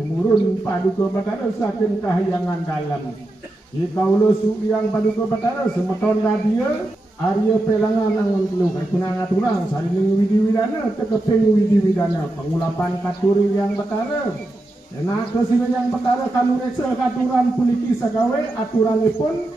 tumurun paduka batara saking kahyangan dalam. Ikaula yang paduka batara semeton dia Arya pelangan angon telu kunang aturang saling widiwidana tekeping widiwidana pengulapan katuri yang batara. Enak kesini yang batara kanu reksa katuran puliki sagawe aturanipun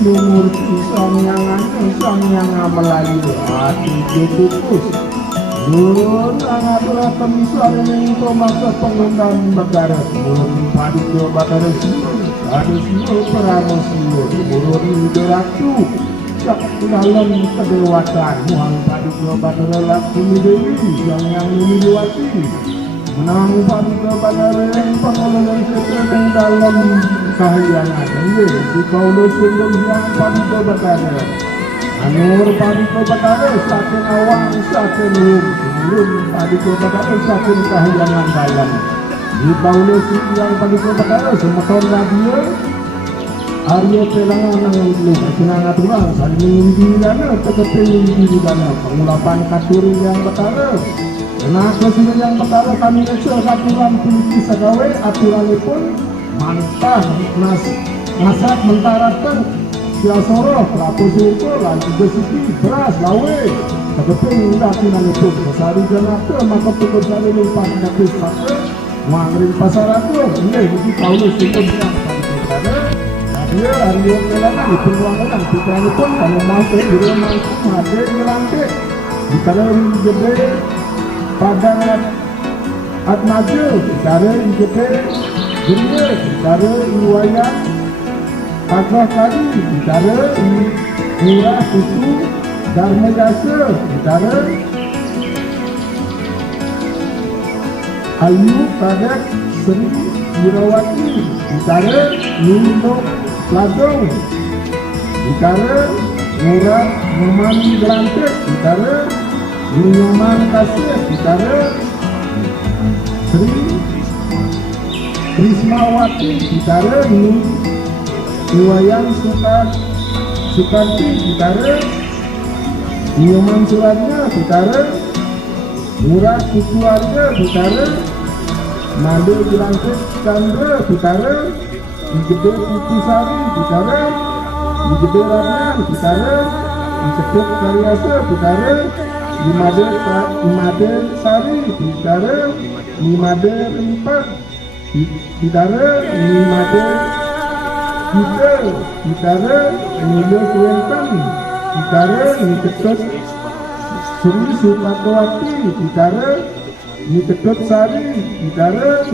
Wisnu Murti Samyangan Melayu hati ditukus Nun angaturakan saling pemaka pengendam bakarat Nun paduka bakarat ada siyo peramosiyo Murni deratu Sak dalam kedewatan Muang paduka bakarat Lakshmi Dewi yang memiliwati menang paduka bakarat pengelolaan sekreten dalam kahyangan di kaulo sungguh yang paduka bakarat Anur paduka bakarat saking awang saking Turun paduka bakarat saking kahyangan dalam di kaulo yang paduka bakarat semeton radio Arya pelangan nang lu kenangan turang saling dana tetepin di dana pengulapan katuri yang bakarat nah kesini yang pertama kami ecel aturan politik sagawe aturanipun mantah masak mentarakan siasoro lapo suko lanjut besiki beras lawe kedeping aturanipun sesari janate maka pekerjaan limpah nakis maka mangring pasar aku ini bagi Paulus itu yang pada dia hari pelangan itu ruangan pikiranipun kalau masuk di rumah made ngelantik di dalam gede pada Atmaju, cara IGP, Gurye, cara Iwayan, Agah Kali, cara Murah Kutu, Dharma Jasa, cara Ayu Kadek Seri Wirawati, cara Nino Ladong, cara Murah Memani Gelantik, cara Nyoman Kasih, bicara Sri Krismawati, bicara Iwayan Sukanti, bicara Nyoman Suratnya, bicara Murah Kutuarga, bicara Made Gelantik Chandra, bicara Gede Putusari, bicara Gede Raman, bicara Cepet Karyasa, bicara Imade Sari, bicara Imade Rimpat, bicara Imade Gita, bicara Nilo Kuentan, bicara Niketot Sri Sukatwati, bicara Niketot Sari, bicara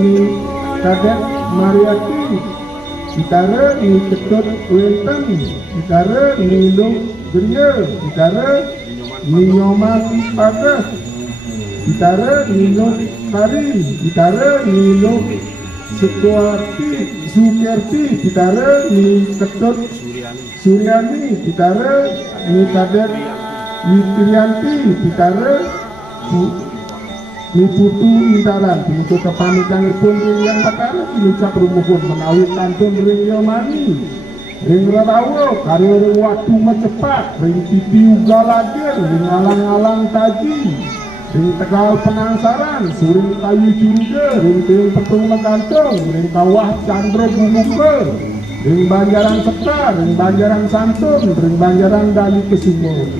Kadek Mariati, bicara Niketot Kuentan, bicara Nilo Gria, bicara Nyoman Pagas, bicara Nino Kari, bicara Nino Sukerti, bicara Ni Ketut Suryani, bicara Ni Kadek Witrianti, bicara Ni Putu Intaran, untuk kepamitanipun yang bakal diucap rumuhun menawi kantun ring Yomani ring rarawo karya ring waktu mecepat ring titi uga lagi ring alang-alang taji ring tegal penangsaran suring kayu curiga ring tiung petung legantong ring kawah candro bumuke ring banjaran sekar ring banjaran santun ring banjaran dali kesumur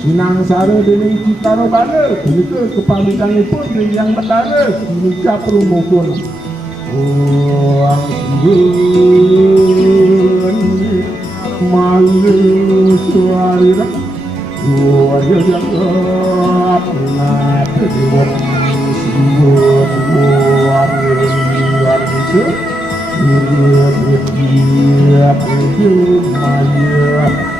sinang sare dening cikaro bane punika kepamitanipun ring yang betara diucap rumuhun malu suara suara jangkap nate diwang siwon luar itu dia maya